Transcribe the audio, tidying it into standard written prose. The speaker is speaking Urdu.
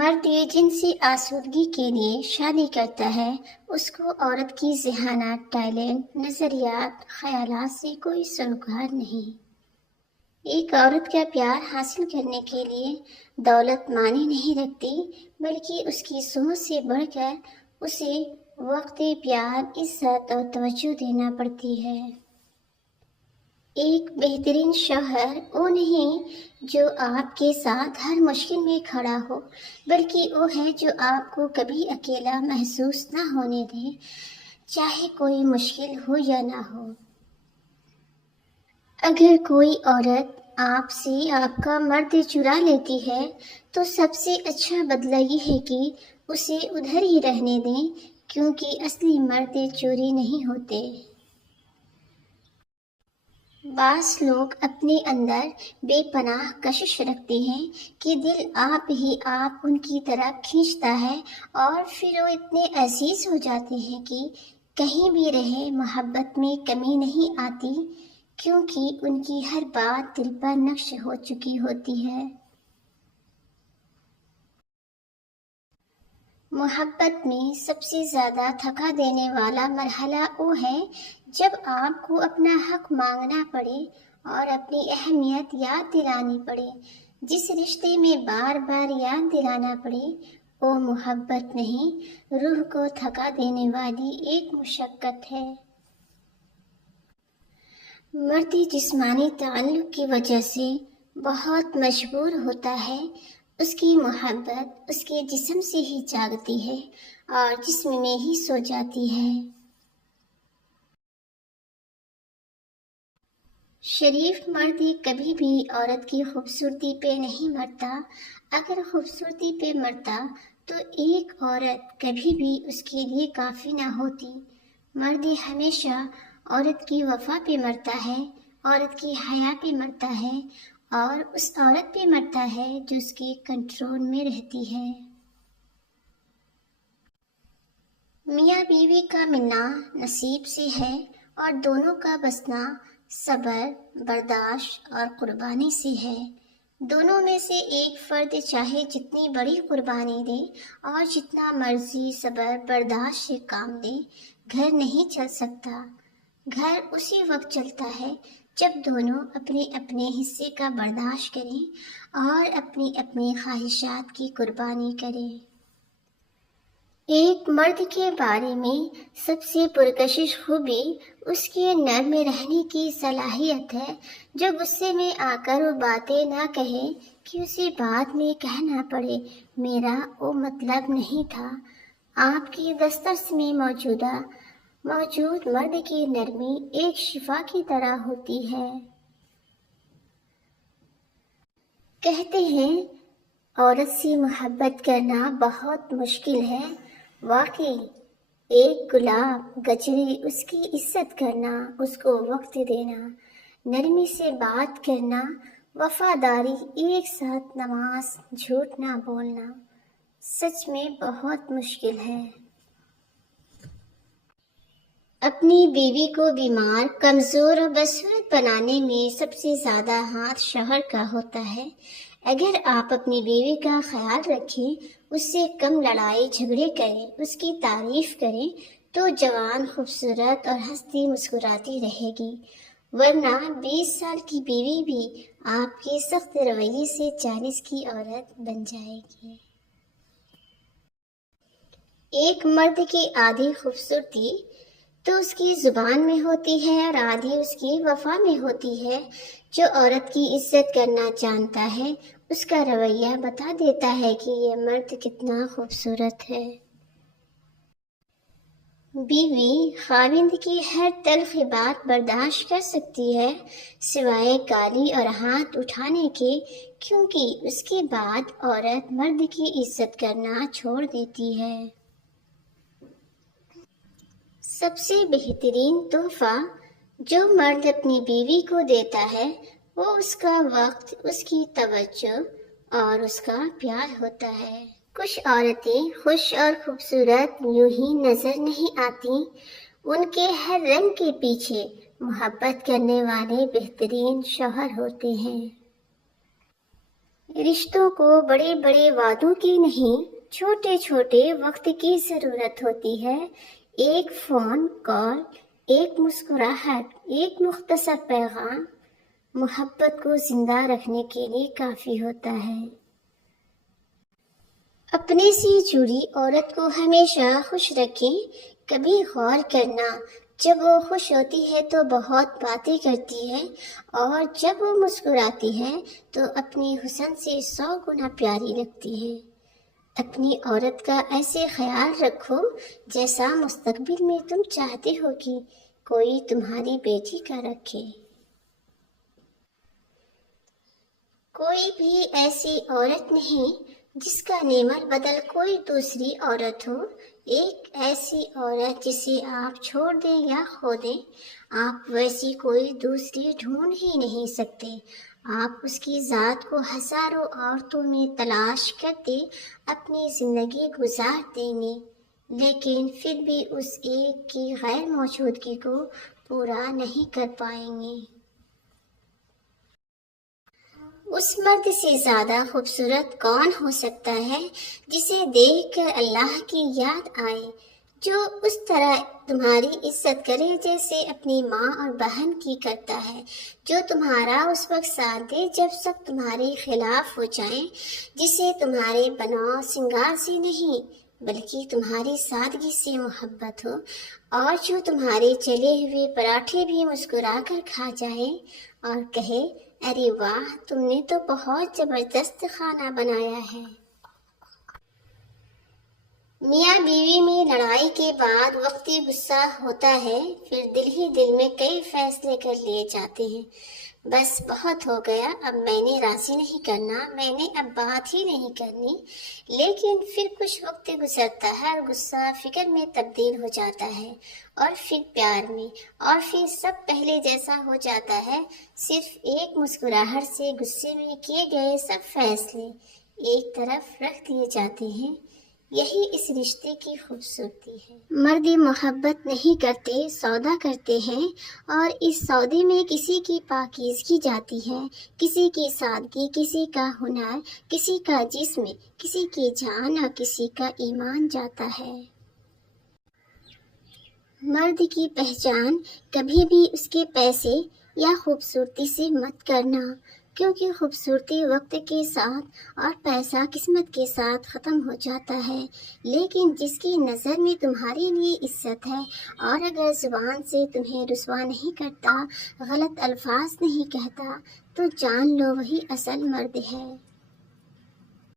مرد جنسی آسودگی کے لیے شادی کرتا ہے، اس کو عورت کی ذہانت، ٹیلنٹ، نظریات، خیالات سے کوئی سروکار نہیں۔ ایک عورت کا پیار حاصل کرنے کے لیے دولت معنی نہیں رکھتی، بلکہ اس کی سوچ سے بڑھ کر اسے وقت، پیار، عزت اور توجہ دینا پڑتی ہے۔ ایک بہترین شوہر وہ نہیں جو آپ کے ساتھ ہر مشکل میں کھڑا ہو، بلکہ وہ ہے جو آپ کو کبھی اکیلا محسوس نہ ہونے دے، چاہے کوئی مشکل ہو یا نہ ہو۔ اگر کوئی عورت آپ سے آپ کا مرد چرا لیتی ہے تو سب سے اچھا بدلہ یہ ہے کہ اسے ادھر ہی رہنے دیں، کیونکہ اصلی مرد چوری نہیں ہوتے۔ بعض لوگ اپنے اندر بے پناہ کشش رکھتے ہیں کہ دل آپ ہی آپ ان کی طرف کھینچتا ہے، اور پھر وہ اتنے عزیز ہو جاتے ہیں کہ کہیں بھی رہے محبت میں کمی نہیں آتی، کیونکہ ان کی ہر بات دل پر نقش ہو چکی ہوتی ہے۔ محبت میں سب سے زیادہ تھکا دینے والا مرحلہ وہ ہے جب آپ کو اپنا حق مانگنا پڑے اور اپنی اہمیت یاد دلانی پڑے۔ جس رشتے میں بار بار یاد دلانا پڑے وہ محبت نہیں، روح کو تھکا دینے والی ایک مشقت ہے۔ مرد جسمانی تعلق کی وجہ سے بہت مجبور ہوتا ہے، اس کی محبت اس کے جسم سے ہی جاگتی ہے اور جسم میں ہی سو جاتی ہے۔ شریف مرد کبھی بھی عورت کی خوبصورتی پہ نہیں مرتا۔ اگر خوبصورتی پہ مرتا تو ایک عورت کبھی بھی اس کے لیے کافی نہ ہوتی۔ مرد ہمیشہ عورت کی وفا پہ مرتا ہے، عورت کی حیا پہ مرتا ہے، اور اس عورت پہ مرتا ہے جو اس کے کنٹرول میں رہتی ہے۔ میاں بیوی کا ملنا نصیب سے ہے، اور دونوں کا بسنا صبر، برداشت اور قربانی سے ہے۔ دونوں میں سے ایک فرد چاہے جتنی بڑی قربانی دے اور جتنا مرضی صبر برداشت سے کام دے، گھر نہیں چل سکتا۔ گھر اسی وقت چلتا ہے جب دونوں اپنے اپنے حصے کا برداشت کریں اور اپنی اپنی خواہشات کی قربانی کریں۔ ایک مرد کے بارے میں سب سے پرکشش خوبی اس کے نرم رہنے کی صلاحیت ہے۔ جو غصے میں آ کر وہ باتیں نہ کہے کہ اسے بعد میں کہنا پڑے میرا وہ مطلب نہیں تھا۔ آپ کی دسترس میں موجود مرد کی نرمی ایک شفا کی طرح ہوتی ہے۔ کہتے ہیں عورت سے محبت کرنا بہت مشکل ہے۔ واقعی، ایک گلاب گجری اس کی عزت کرنا، اس کو وقت دینا، نرمی سے بات کرنا، وفاداری، ایک ساتھ نماز، جھوٹ نہ بولنا، سچ میں بہت مشکل ہے۔ اپنی بیوی کو بیمار، کمزور اور بدصورت بنانے میں سب سے زیادہ ہاتھ شوہر کا ہوتا ہے۔ اگر آپ اپنی بیوی کا خیال رکھیں، اس سے کم لڑائی جھگڑے کریں، اس کی تعریف کریں، تو جوان، خوبصورت اور ہنستی مسکراتی رہے گی، ورنہ 20 سال کی بیوی بھی آپ کے سخت رویے سے 40 کی عورت بن جائے گی۔ ایک مرد کی آدھی خوبصورتی تو اس کی زبان میں ہوتی ہے اور آدھی اس کی وفا میں ہوتی ہے۔ جو عورت کی عزت کرنا جانتا ہے، اس کا رویہ بتا دیتا ہے کہ یہ مرد کتنا خوبصورت ہے۔ بیوی خاوند کی ہر تلخ بات برداشت کر سکتی ہے، سوائے گالی اور ہاتھ اٹھانے کے، کیونکہ اس کے بعد عورت مرد کی عزت کرنا چھوڑ دیتی ہے۔ سب سے بہترین تحفہ جو مرد اپنی بیوی کو دیتا ہے وہ اس کا وقت، اس کی توجہ اور اس کا پیار ہوتا ہے۔ کچھ عورتیں خوش اور خوبصورت یوں ہی نظر نہیں آتی، ان کے ہر رنگ کے پیچھے محبت کرنے والے بہترین شوہر ہوتے ہیں۔ رشتوں کو بڑے بڑے وعدوں کی نہیں، چھوٹے چھوٹے وقت کی ضرورت ہوتی ہے۔ ایک فون کال، ایک مسکراہٹ، ایک مختصر پیغام محبت کو زندہ رکھنے کے لیے کافی ہوتا ہے۔ اپنے سے جڑی عورت کو ہمیشہ خوش رکھیں۔ کبھی غور کرنا، جب وہ خوش ہوتی ہے تو بہت باتیں کرتی ہے، اور جب وہ مسکراتی ہے تو اپنی حسن سے 100 گنا پیاری لگتی ہے۔ اپنی عورت کا ایسے خیال رکھو جیسا مستقبل میں تم چاہتے ہو کہ کوئی تمہاری بیٹی کا رکھے۔ کوئی بھی ایسی عورت نہیں جس کا نعمت بدل کوئی دوسری عورت ہو۔ ایک ایسی عورت جسے آپ چھوڑ دیں یا کھو دیں، آپ ویسی کوئی دوسری ڈھونڈ ہی نہیں سکتے۔ آپ اس کی ذات کو ہزاروں عورتوں میں تلاش کرتے اپنی زندگی گزار دیں گے، لیکن پھر بھی اس ایک کی غیر موجودگی کو پورا نہیں کر پائیں گے۔ اس مرد سے زیادہ خوبصورت کون ہو سکتا ہے جسے دیکھ کر اللہ کی یاد آئے، جو اس طرح تمہاری عزت کرے جیسے اپنی ماں اور بہن کی کرتا ہے، جو تمہارا اس وقت ساتھ دے جب سب تمہارے خلاف ہو جائیں، جسے تمہارے بناؤ سنگار سے نہیں بلکہ تمہاری سادگی سے محبت ہو، اور جو تمہارے چلے ہوئے پراٹھے بھی مسکرا کر کھا جائے اور کہے، ارے واہ، تم نے تو بہت زبردست کھانا بنایا ہے۔ میاں بیوی میں لڑائی کے بعد وقتی غصہ ہوتا ہے، پھر دل ہی دل میں کئی فیصلے کر لیے جاتے ہیں۔ بس بہت ہو گیا، اب میں نے راضی نہیں کرنا، میں نے اب بات ہی نہیں کرنی۔ لیکن پھر کچھ وقت گزرتا ہے اور غصہ فکر میں تبدیل ہو جاتا ہے، اور پھر پیار میں، اور پھر سب پہلے جیسا ہو جاتا ہے۔ صرف ایک مسکراہٹ سے غصے میں کیے گئے سب فیصلے ایک طرف رکھ دیے جاتے ہیں۔ یہی اس رشتے کی خوبصورتی ہے۔ مرد محبت نہیں کرتے، سودا کرتے ہیں، اور اس سودے میں کسی کی پاکیزگی جاتی ہے، کسی کی سادگی، کسی کا ہنر، کسی کا جسم، کسی کی جان اور کسی کا ایمان جاتا ہے۔ مرد کی پہچان کبھی بھی اس کے پیسے یا خوبصورتی سے مت کرنا، کیونکہ خوبصورتی وقت کے ساتھ اور پیسہ قسمت کے ساتھ ختم ہو جاتا ہے، لیکن جس کی نظر میں تمہارے لیے عزت ہے، اور اگر زبان سے تمہیں رسوا نہیں کرتا، غلط الفاظ نہیں کہتا، تو جان لو وہی اصل مرد ہے۔